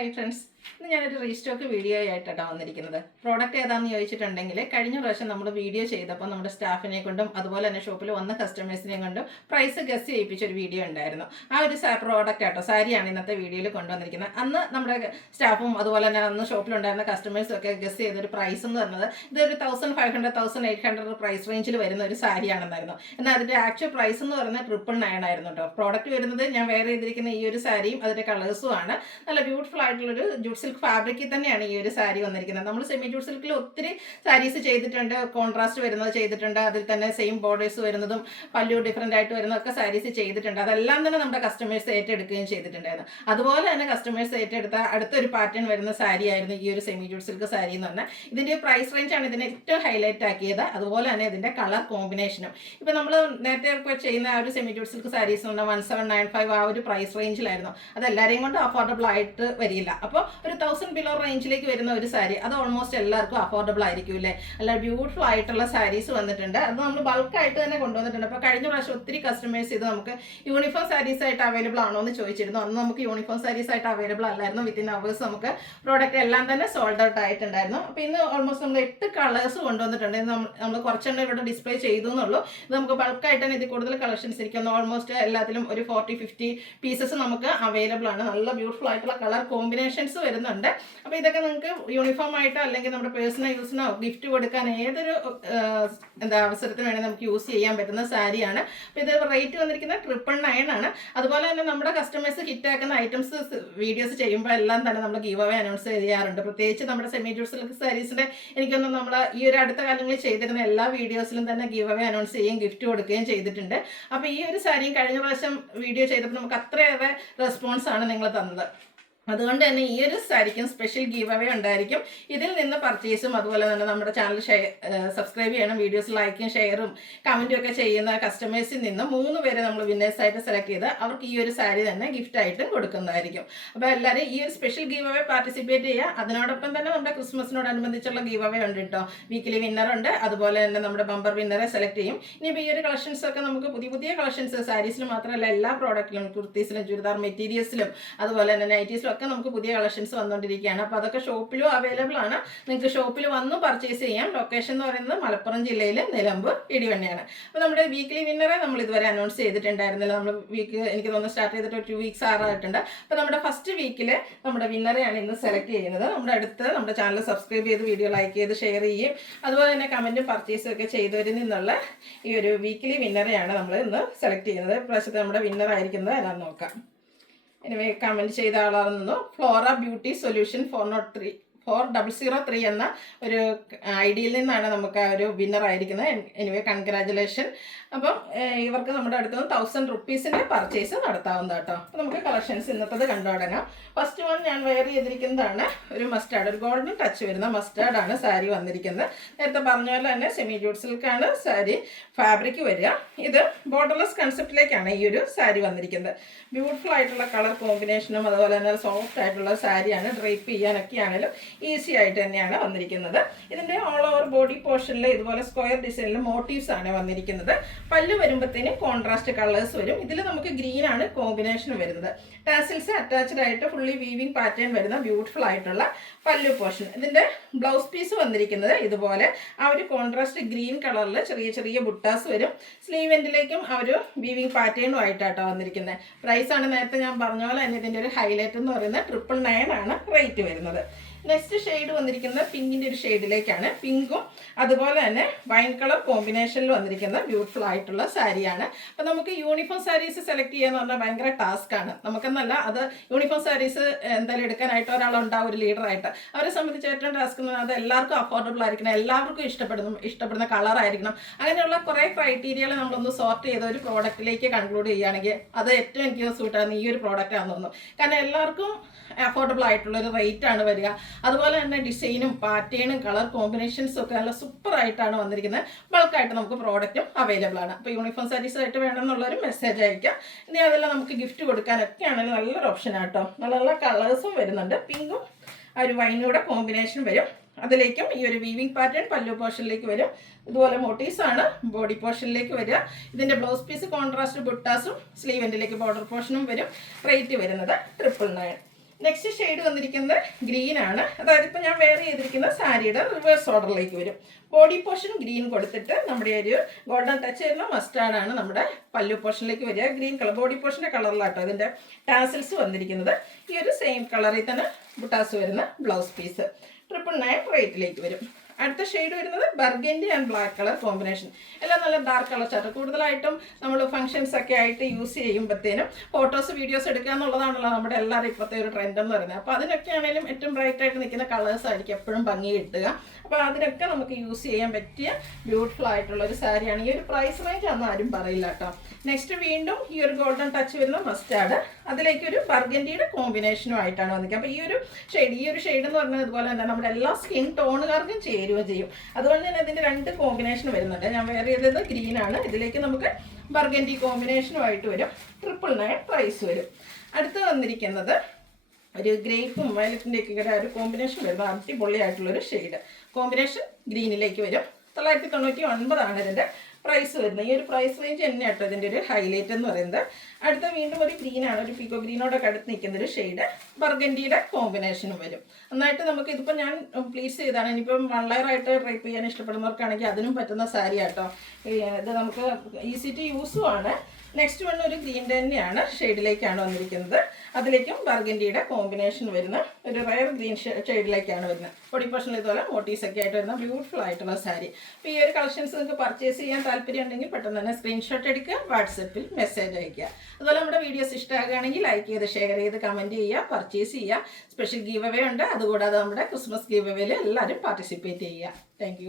Hi friends, ഇന്ന് ഞാനൊരു restock video ആയിട്ടാണ് വന്നിരിക്കുന്നത്. പ്രോഡക്റ്റ് ഏതാണെന്ന് ചോദിച്ചിട്ടുണ്ടെങ്കിൽ കഴിഞ്ഞ പ്രാവശ്യം നമ്മൾ വീഡിയോ ചെയ്തപ്പോൾ നമ്മുടെ സ്റ്റാഫിനെ കൊണ്ടും അതുപോലെ തന്നെ ഷോപ്പിൽ വന്ന കസ്റ്റമേഴ്സിനെ കൊണ്ടും പ്രൈസ് ഗസ് ചെയ്യിപ്പിച്ച ഒരു വീഡിയോ ഉണ്ടായിരുന്നു. ആ ഒരു പ്രോഡക്റ്റ് ആട്ടോ, സാരിയാണ് ഇന്നത്തെ വീഡിയോയിൽ കൊണ്ടുവന്നിരിക്കുന്നത്. അന്ന് നമ്മുടെ സ്റ്റാഫും അതുപോലെ തന്നെ അന്ന് ഷോപ്പിലുണ്ടായിരുന്ന കസ്റ്റമേഴ്സും ഒക്കെ ഗസ് ചെയ്തൊരു പ്രൈസ് എന്ന് പറഞ്ഞത് ഇതൊരു 1500 1800 പ്രൈസ് റേഞ്ചിൽ വരുന്ന ഒരു സാരിയാണെന്നായിരുന്നു. എന്നാൽ അതിൻ്റെ ആക്ച്വൽ പ്രൈസ് എന്ന് പറയുന്നത് 999 ആയിരുന്നു കേട്ടോ. പ്രോഡക്റ്റ് വരുന്നത് ഞാൻ വെയർ ചെയ്തിരിക്കുന്ന ഈ ഒരു സാരിയും അതിൻ്റെ കളേഴ്സും ആണ്. നല്ല ബ്യൂട്ടിഫുൾ ആയിട്ടുള്ളൊരു ജൂട്ട് സിൽക്ക് ഫാബ്രിക്കിൽ തന്നെയാണ് ഈ ഒരു സാരി വന്നിരിക്കുന്നത്. നമ്മൾ സെമി ജൂട്ട് സിൽക്കിൽ ഒത്തിരി സാരീസ് ചെയ്തിട്ടുണ്ട്, കോൺട്രാസ്റ്റ് വരുന്നത് ചെയ്തിട്ടുണ്ട്, അതിൽ തന്നെ സെയിം ബോർഡേഴ്സ് വരുന്നതും പല്ലു ഡിഫറെൻ്റ് ആയിട്ട് വരുന്നതൊക്കെ സാരീസ് ചെയ്തിട്ടുണ്ട്. അതെല്ലാം തന്നെ നമ്മുടെ കസ്റ്റമേഴ്സ് ഏറ്റെടുക്കുകയും ചെയ്തിട്ടുണ്ടായിരുന്നു. അതുപോലെ തന്നെ കസ്റ്റമേഴ്സ് ഏറ്റെടുത്ത അടുത്തൊരു പാറ്റേൺ വരുന്ന സാരി ആയിരുന്നു ഈ ഒരു സെമി ജൂട്ട് സിൽക്ക് സാരി എന്ന് പറഞ്ഞാൽ. ഇതിൻ്റെ പ്രൈസ് റേഞ്ചാണ് ഇതിനെ ഏറ്റവും ഹൈലൈറ്റ് ആക്കിയത്. അതുപോലെ തന്നെ ഇതിൻ്റെ കളർ കോമ്പിനേഷനും ഇപ്പം നമ്മൾ നേരത്തെ ഇപ്പോൾ ചെയ്യുന്ന ആ ഒരു സെമി ജൂട്ട് സിൽക്ക് സാരീസ് എന്ന് പറഞ്ഞാൽ 1795 ആ ഒരു പ്രൈസ് റേഞ്ചിലായിരുന്നു. അത് എല്ലാവരെയും കൊണ്ട് അഫോർഡബിൾ ആയിട്ട് വരില്ല. അപ്പോൾ ഒരു 1000 ബിലോ റേഞ്ചിലേക്ക് വരുന്ന ഒരു സാരി അത് ഓൾമോസ്റ്റ് എല്ലാവർക്കും അഫോർഡബിൾ ആയിരിക്കും അല്ലേ. അല്ല ബ്യൂട്ടിഫുൾ ആയിട്ടുള്ള സാരീസ് വന്നിട്ടുണ്ട്. അത് നമ്മൾ ബൾക്കായിട്ട് തന്നെ കൊണ്ടുവന്നിട്ടുണ്ട്. അപ്പോൾ കഴിഞ്ഞ പ്രാവശ്യം ഒത്തിരി കസ്റ്റമേഴ്സ് ഇത് നമുക്ക് യൂണിഫോം സാരീസ് ആയിട്ട് അവൈലബിൾ ആണോ എന്ന് ചോദിച്ചിരുന്നു. അന്ന് നമുക്ക് യൂണിഫോം സാരീസ് ആയിട്ട് അവൈലബിൾ അല്ലായിരുന്നു. വിത്തിൻ അവേഴ്സ് നമുക്ക് പ്രോഡക്റ്റ് എല്ലാം തന്നെ സോൾഡ് ഔട്ട് ആയിട്ടുണ്ടായിരുന്നു. അപ്പോൾ ഇന്ന് ഓൾമോസ്റ്റ് നമ്മൾ 8 കളേഴ്സ് കൊണ്ടുവന്നിട്ടുണ്ട്. നമ്മൾ കുറച്ചെണ്ണം ഇവിടെ ഡിസ്പ്ലേ ചെയ്തു എന്നുള്ളൂ. ഇത് നമുക്ക് ബൾക്കായിട്ട് തന്നെ ഇത് കൂടുതൽ കളക്ഷൻസ് ഇരിക്കുന്നു. ഓൾമോസ്റ്റ് എല്ലാത്തിലും ഒരു 40-50 പീസസ് നമുക്ക് അവൈലബിൾ ആണ്. നല്ല ബ്യൂട്ടിഫുൾ ആയിട്ടുള്ള കളർ കോമ്പിനേഷൻസ് വരുന്നുണ്ട്. അപ്പോൾ ഇതൊക്കെ നിങ്ങൾക്ക് യൂണിഫോം ആയിട്ടോ അല്ലെങ്കിൽ നമ്മുടെ പേഴ്സണൽ യൂസിനോ ഗിഫ്റ്റ് കൊടുക്കാൻ ഏതൊരു അവസരത്തിന് വേണമെങ്കിൽ നമുക്ക് യൂസ് ചെയ്യാൻ പറ്റുന്ന സാരിയാണ്. അപ്പോൾ ഇത് റേറ്റ് വന്നിരിക്കുന്നത് 999 ആണ്. അതുപോലെ തന്നെ നമ്മുടെ കസ്റ്റമേഴ്സ് ഹിറ്റാക്കുന്ന ഐറ്റംസ് വീഡിയോസ് ചെയ്യുമ്പോൾ എല്ലാം തന്നെ നമ്മൾ ഗീവ് അവേ അനൗൺസ് ചെയ്യാറുണ്ട്. പ്രത്യേകിച്ച് നമ്മുടെ സെമി ജൂട്ട് സിൽക്ക് സാരീസിൻ്റെ എനിക്കൊന്നും നമ്മൾ ഈ ഒരു അടുത്ത കാലങ്ങളിൽ ചെയ്തിരുന്ന എല്ലാ വീഡിയോസിലും തന്നെ ഗീവ് അവേ അനൗൺസ് ചെയ്യുകയും ഗിഫ്റ്റ് കൊടുക്കുകയും ചെയ്തിട്ടുണ്ട്. അപ്പോൾ ഈ ഒരു സാരിയും കഴിഞ്ഞ പ്രാവശ്യം വീഡിയോ ചെയ്തപ്പോൾ നമുക്ക് അത്രയേറെ റെസ്പോൺസാണ് നിങ്ങൾ തന്നത്. അതുകൊണ്ട് തന്നെ ഈ ഒരു സാരിക്കും സ്പെഷ്യൽ ഗീവ് അവേ ഉണ്ടായിരിക്കും. ഇതിൽ നിന്ന് പർച്ചേസും അതുപോലെ തന്നെ നമ്മുടെ ചാനൽ സബ്സ്ക്രൈബ് ചെയ്യണം, വീഡിയോസ് ലൈക്കും ഷെയറും കമൻറ്റും ഒക്കെ ചെയ്യുന്ന കസ്റ്റമേഴ്സിൽ നിന്ന് 3 പേരെ നമ്മൾ വിന്നേഴ്സായിട്ട് സെലക്ട് ചെയ്ത് അവർക്ക് ഈ ഒരു സാരി തന്നെ ഗിഫ്റ്റായിട്ടും കൊടുക്കുന്നതായിരിക്കും. അപ്പോൾ എല്ലാവരും ഈ ഒരു സ്പെഷ്യൽ ഗീവ് അവേ പാർട്ടിസിപ്പേറ്റ് ചെയ്യുക. അതിനോടൊപ്പം തന്നെ നമ്മുടെ ക്രിസ്മസിനോടനുബന്ധിച്ചുള്ള ഗീവ് അവേ ഉണ്ട് കേട്ടോ. വീക്കിലി വിന്നറുണ്ട്, അതുപോലെ തന്നെ നമ്മുടെ ബമ്പർ വിന്നറെ സെലക്ട് ചെയ്യും. ഇനിയിപ്പോൾ ഈ ഒരു കളക്ഷൻസൊക്കെ നമുക്ക് പുതിയ കളക്ഷൻസ് സാരീസിൽ മാത്രമല്ല എല്ലാ പ്രോഡക്റ്റിലും, കുർത്തീസിലും ചുരിദാർ മെറ്റീരിയൽസിലും അതുപോലെ തന്നെ നൈറ്റീസിലും ഒക്കെ നമുക്ക് പുതിയ കളക്ഷൻസ് വന്നുകൊണ്ടിരിക്കുകയാണ്. അപ്പോൾ അതൊക്കെ ഷോപ്പിലും അവൈലബിൾ ആണ്. നിങ്ങൾക്ക് ഷോപ്പിൽ വന്ന് പർച്ചേസ് ചെയ്യാം. ലൊക്കേഷൻ എന്ന് പറയുന്നത് മലപ്പുറം ജില്ലയിൽ നിലമ്പൂർ ഇടിവണ്ണയാണ്. അപ്പോൾ നമ്മുടെ വീക്കിലി വിന്നറെ നമ്മൾ ഇതുവരെ അനൗൺസ് ചെയ്തിട്ടുണ്ടായിരുന്നില്ല. നമ്മൾ എനിക്ക് തോന്നുന്നു സ്റ്റാർട്ട് ചെയ്തിട്ട് 2 വീക്സ് ആറായിട്ടുണ്ട്. അപ്പോൾ നമ്മുടെ ഫസ്റ്റ് വീക്കിൽ നമ്മുടെ വിന്നറെയാണ് ഇന്ന് സെലക്ട് ചെയ്യുന്നത്. നമ്മുടെ ചാനൽ സബ്സ്ക്രൈബ് ചെയ്ത് വീഡിയോ ലൈക്ക് ചെയ്ത് ഷെയർ ചെയ്യും, അതുപോലെ തന്നെ കമൻറ്റും പർച്ചേസും ഒക്കെ ചെയ്തവരിൽ നിന്നുള്ള ഈ ഒരു വീക്കിലി വിന്നറെയാണ് നമ്മൾ ഇന്ന് സെലക്ട് ചെയ്യുന്നത്. പ്രാവശ്യത്തെ നമ്മുടെ വിന്നർ ആയിരിക്കുന്നത് ഏതാണെന്ന് നോക്കാം. എനിവേ കമൻറ്റ് ചെയ്ത ആളാണെന്നു ഫ്ലോറ ബ്യൂട്ടി സൊല്യൂഷൻ 4003 എന്ന ഒരു ഐഡിയിൽ നിന്നാണ് നമുക്ക് ആ ഒരു വിന്നർ ആയിരിക്കുന്നത്. Anyway congratulation. അപ്പം ഇവർക്ക് നമ്മുടെ അടുത്ത് നിന്ന് 1000 റുപ്പീസിൻ്റെ പർച്ചേസ് നടത്താവുന്ന കേട്ടോ. അപ്പോൾ നമുക്ക് കളക്ഷൻസ് ഇന്നത്തത് കണ്ടു തുടങ്ങാം. ഫസ്റ്റ് വൺ ഞാൻ വെയർ ചെയ്തിരിക്കുന്നതാണ് ഒരു മസ്റ്റാർഡ്, ഒരു ഗോൾഡൻ ടച്ച് വരുന്ന മസ്റ്റാർഡാണ് സാരി വന്നിരിക്കുന്നത്. നേരത്തെ പറഞ്ഞ പോലെ തന്നെ സെമി ജൂട്ട് സിൽക്കാണ് സാരി ഫാബ്രിക് വരിക. ഇത് ബോർഡർലെസ് കൺസെപ്റ്റിലേക്കാണ് ഈ ഒരു സാരി വന്നിരിക്കുന്നത്. ബ്യൂട്ടിഫുൾ ആയിട്ടുള്ള കളർ കോമ്പിനേഷനും അതുപോലെ തന്നെ സോഫ്റ്റ് ആയിട്ടുള്ള സാരിയാണ്. ഡ്രൈപ്പ് ചെയ്യാനൊക്കെ ആണെങ്കിലും ഈസി ആയിട്ട് തന്നെയാണ് വന്നിരിക്കുന്നത്. ഇതിൻ്റെ ഓൾ ഓവർ ബോഡി പോർഷനിൽ ഇതുപോലെ സ്ക്വയർ ഡിസൈനിൽ മോട്ടീവ്സ് ആണ് വന്നിരിക്കുന്നത്. പല്ല് വരുമ്പോഴത്തേനും കോൺട്രാസ്റ്റ് കളേഴ്സ് വരും. ഇതിൽ നമുക്ക് ഗ്രീൻ ആണ് കോമ്പിനേഷൻ വരുന്നത്. ടാസിൽസ് അറ്റാച്ച്ഡ് ആയിട്ട് ഫുള്ളി വീവിങ് പാറ്റേൺ വരുന്ന ബ്യൂട്ടിഫുൾ ആയിട്ടുള്ള പല്ലു പോർഷൻ. ഇതിൻ്റെ ബ്ലൗസ് പീസ് വന്നിരിക്കുന്നത് ഇതുപോലെ ആ ഒരു കോൺട്രാസ്റ്റ് ഗ്രീൻ കളറിൽ ചെറിയ ബുട്ടാസ് വരും. സ്ലീവ് എൻഡിലേക്കും ആ ഒരു വീവിങ് പാറ്റേണും ആയിട്ടാട്ടോ വന്നിരിക്കുന്നത്. പ്രൈസാണ് നേരത്തെ ഞാൻ പറഞ്ഞ പോലെ തന്നെ ഇതിൻ്റെ ഒരു ഹൈലൈറ്റ് എന്ന് പറയുന്നത് 999 ആണ് റേറ്റ് വരുന്നത്. നെക്സ്റ്റ് ഷെയ്ഡ് വന്നിരിക്കുന്നത് പിങ്കിൻ്റെ ഒരു ഷെയ്ഡിലേക്കാണ്. പിങ്കും അതുപോലെ തന്നെ വൈൻ കളർ കോമ്പിനേഷനിൽ വന്നിരിക്കുന്ന ബ്യൂട്ടിഫുൾ ആയിട്ടുള്ള സാരിയാണ്. അപ്പോൾ നമുക്ക് യൂണിഫോം സാരീസ് സെലക്ട് ചെയ്യാന്ന് പറഞ്ഞാൽ ഭയങ്കര ടാസ്ക്കാണ്. നമുക്കെന്നല്ല, അത് യൂണിഫോം സാരീസ് എന്തായാലും എടുക്കാനായിട്ട് ഒരാളുണ്ടാവും, ഒരു ലീഡറായിട്ട്. അവരെ സംബന്ധിച്ച് ഏറ്റവും ടാസ്ക് എന്ന് പറഞ്ഞാൽ അത് എല്ലാവർക്കും അഫോർഡബിൾ ആയിരിക്കണം, എല്ലാവർക്കും ഇഷ്ടപ്പെടുന്ന കളറായിരിക്കണം. അങ്ങനെയുള്ള കുറേ ക്രൈറ്റീരിയകൾ നമ്മളൊന്ന് സോർട്ട് ചെയ്ത ഒരു പ്രോഡക്റ്റിലേക്ക് കൺക്ലൂഡ് ചെയ്യുകയാണെങ്കിൽ അത് ഏറ്റവും എനിക്ക് സൂട്ടാകുന്ന ഈ ഒരു പ്രോഡക്റ്റാണെന്ന് തോന്നുന്നു. കാരണം എല്ലാവർക്കും അഫോർഡബിൾ ആയിട്ടുള്ളൊരു റേറ്റാണ് വരിക. അതുപോലെ തന്നെ ഡിസൈനും പാറ്റേണും കളർ കോമ്പിനേഷൻസും ഒക്കെ നല്ല സൂപ്പറായിട്ടാണ് വന്നിരിക്കുന്നത്. ബൾക്കായിട്ട് നമുക്ക് പ്രോഡക്റ്റും അവൈലബിൾ ആണ്. അപ്പോൾ യൂണിഫോം സാരീസ് ആയിട്ട് വേണമെന്നുള്ളൊരു മെസ്സേജ് അയക്കാം. ഇനി അതെല്ലാം നമുക്ക് ഗിഫ്റ്റ് കൊടുക്കാനൊക്കെ ആണെങ്കിൽ നല്ലൊരു ഓപ്ഷനാണ് കേട്ടോ. നല്ല കളേഴ്സും വരുന്നുണ്ട്. പിങ്കും ആ ഒരു വൈനൂടെ കോമ്പിനേഷൻ വരും. അതിലേക്കും ഈ ഒരു വീവിങ് പാറ്റേൺ പല്ലു പോർഷനിലേക്ക് വരും. ഇതുപോലെ മോട്ടീവ്സ് ആണ് ബോഡി പോർഷനിലേക്ക് വരിക. ഇതിൻ്റെ ബ്ലൗസ് പീസ് കോൺട്രാസ്റ്റ് ബുട്ടാസും സ്ലീവ് എൻഡിലേക്ക് ബോർഡർ പോർഷനും വരും. റേറ്റ് വരുന്നത് 999. നെക്സ്റ്റ് ഷെയ്ഡ് വന്നിരിക്കുന്നത് ഗ്രീൻ ആണ്. അതായത് ഇപ്പോൾ ഞാൻ വെയർ ചെയ്തിരിക്കുന്ന സാരിയുടെ റിവേഴ്സ് ഓർഡറിലേക്ക് വരും. ബോഡി പോർഷൻ ഗ്രീൻ കൊടുത്തിട്ട് നമ്മുടെ ഒരു ഗോൾഡൻ ടച്ച് വരുന്ന മസ്റ്റാർഡാണ് നമ്മുടെ പല്ലു പോർഷനിലേക്ക് വരിക. ഗ്രീൻ കളർ ബോഡി പോർഷൻ്റെ കളറിലാട്ടോ ഇതിൻ്റെ ടാസിൽസ് വന്നിരിക്കുന്നത്. ഈ ഒരു സെയിം കളറിൽ തന്നെ ബുട്ടാസ് വരുന്ന ബ്ലൗസ് പീസ് 999 റേറ്റിലേക്ക് വരും. അടുത്ത ഷെയ്ഡ് വരുന്നത് burgundy and black colour combination. എല്ലാം നല്ല ഡാർക്ക് കളർ ചാർട്ട്. കൂടുതലായിട്ടും നമ്മൾ ഫംഗ്ഷൻസ് ഒക്കെ ആയിട്ട് യൂസ് ചെയ്യുമ്പോഴത്തേനും ഫോട്ടോസ് വീഡിയോസ് എടുക്കുക എന്നുള്ളതാണല്ലോ നമ്മുടെ എല്ലാവരും ഇപ്പോഴത്തെ ഒരു ട്രെൻഡ് എന്ന് പറയുന്നത്. അപ്പോൾ അതിനൊക്കെ ആണെങ്കിലും ഏറ്റവും ബ്രൈറ്റ് ആയിട്ട് നിൽക്കുന്ന കളേഴ്സ് ആയിരിക്കും എപ്പോഴും ഭംഗി കിട്ടുക. അപ്പോൾ അതിനൊക്കെ നമുക്ക് യൂസ് ചെയ്യാൻ പറ്റിയ ബ്യൂട്ടിഫുൾ ആയിട്ടുള്ള ഒരു സാരിയാണ്. ഈ ഒരു പ്രൈസ് റേഞ്ച് ഒന്നും ആരും പറയില്ല കേട്ടോ. നെക്സ്റ്റ് വീണ്ടും ഈ ഒരു ഗോൾഡൻ ടച്ച് വരുന്ന മസ്റ്റാർഡ്, അതിലേക്ക് ഒരു ബർഗൻഡിയുടെ കോമ്പിനേഷനും ആയിട്ടാണ് വന്നിരിക്കുക. അപ്പോൾ ഈ ഒരു ഷെയ്ഡ് എന്ന് പറഞ്ഞാൽ അതുപോലെ തന്നെ നമ്മുടെ എല്ലാ സ്കിൻ ടോണുകാർക്കും ചേരുകയും ചെയ്യും. അതുകൊണ്ട് തന്നെ ഇതിൻ്റെ 2 കോമ്പിനേഷൻ വരുന്നുണ്ട്. ഞാൻ വെയർ ചെയ്തത് ഗ്രീൻ ആണ്. ഇതിലേക്ക് നമുക്ക് ബർഗൻഡി കോമ്പിനേഷനുമായിട്ട് വരും. 999 പ്രൈസ് വരും. അടുത്ത് വന്നിരിക്കുന്നത് ഒരു ഗ്രേപ്പും വയലറ്റിൻ്റെയൊക്കെ ഒരു കോമ്പിനേഷൻ വരുന്ന അടിപൊളിയായിട്ടുള്ളൊരു ഷെയ്ഡ്. കോമ്പിനേഷൻ ഗ്രീനിലേക്ക് വരും. 999 ഇതിൻ്റെ പ്രൈസ് വരുന്നത്. ഈ ഒരു പ്രൈസ് റേഞ്ച് തന്നെ കേട്ടോ ഇതിൻ്റെ ഒരു ഹൈലൈറ്റ് എന്ന് പറയുന്നത്. അടുത്ത വീണ്ടും ഒരു ഗ്രീനാണ്, ഒരു പീക്കോ ഗ്രീനോടൊക്കെ അടുത്ത് നിൽക്കുന്നൊരു ഷെയ്ഡ്. ബർഗൻഡിയുടെ കോമ്പിനേഷനും വരും. നന്നായിട്ട് നമുക്ക് ഇതിപ്പോൾ ഞാൻ പ്ലീസ് ചെയ്താണ്. ഇനിയിപ്പം 1 ലെയറായിട്ട് ഡ്രൈപ്പ് ചെയ്യാൻ ഇഷ്ടപ്പെടുന്നവർക്കാണെങ്കിൽ അതിനും പറ്റുന്ന സാരി കേട്ടോ. ഇത് നമുക്ക് ഈസി ടു യൂസും ആണ്. നെക്സ്റ്റ് വൺ ഒരു ഗ്രീൻ തന്നെയാണ്, ഷെയ്ഡിലേക്കാണ് വന്നിരിക്കുന്നത്. അതിലേക്കും ബർഗൻഡിയുടെ കോമ്പിനേഷൻ വരുന്ന ഒരു റയർ ഗ്രീൻ ഷെയ്ഡിലേക്കാണ് വരുന്നത്. ബോഡി പോർഷനിൽ ഇതുപോലെ മോട്ടീവ്സ് ഒക്കെ ആയിട്ട് വരുന്ന ബ്യൂട്ടിഫുൾ ആയിട്ടുള്ള സാരി. അപ്പോൾ ഈ ഒരു കളക്ഷൻസ് നിങ്ങൾക്ക് പർച്ചേസ് ചെയ്യാൻ താല്പര്യം ഉണ്ടെങ്കിൽ പെട്ടെന്ന് തന്നെ സ്ക്രീൻഷോട്ട് എടുക്കുക, വാട്സപ്പിൽ മെസ്സേജ് അയയ്ക്കുക. അതുപോലെ നമ്മുടെ വീഡിയോസ് ഇഷ്ടമാകുകയാണെങ്കിൽ ലൈക്ക് ചെയ്ത് ഷെയർ ചെയ്ത് കമൻറ്റ് ചെയ്യുക, പർച്ചേസ് ചെയ്യുക. സ്പെഷ്യൽ ഗീവ് അവേ ഉണ്ട്. അതുകൂടാതെ നമ്മുടെ ക്രിസ്മസ് ഗീവ് അവേയിൽ എല്ലാവരും പാർട്ടിസിപ്പേറ്റ് ചെയ്യുക. താങ്ക്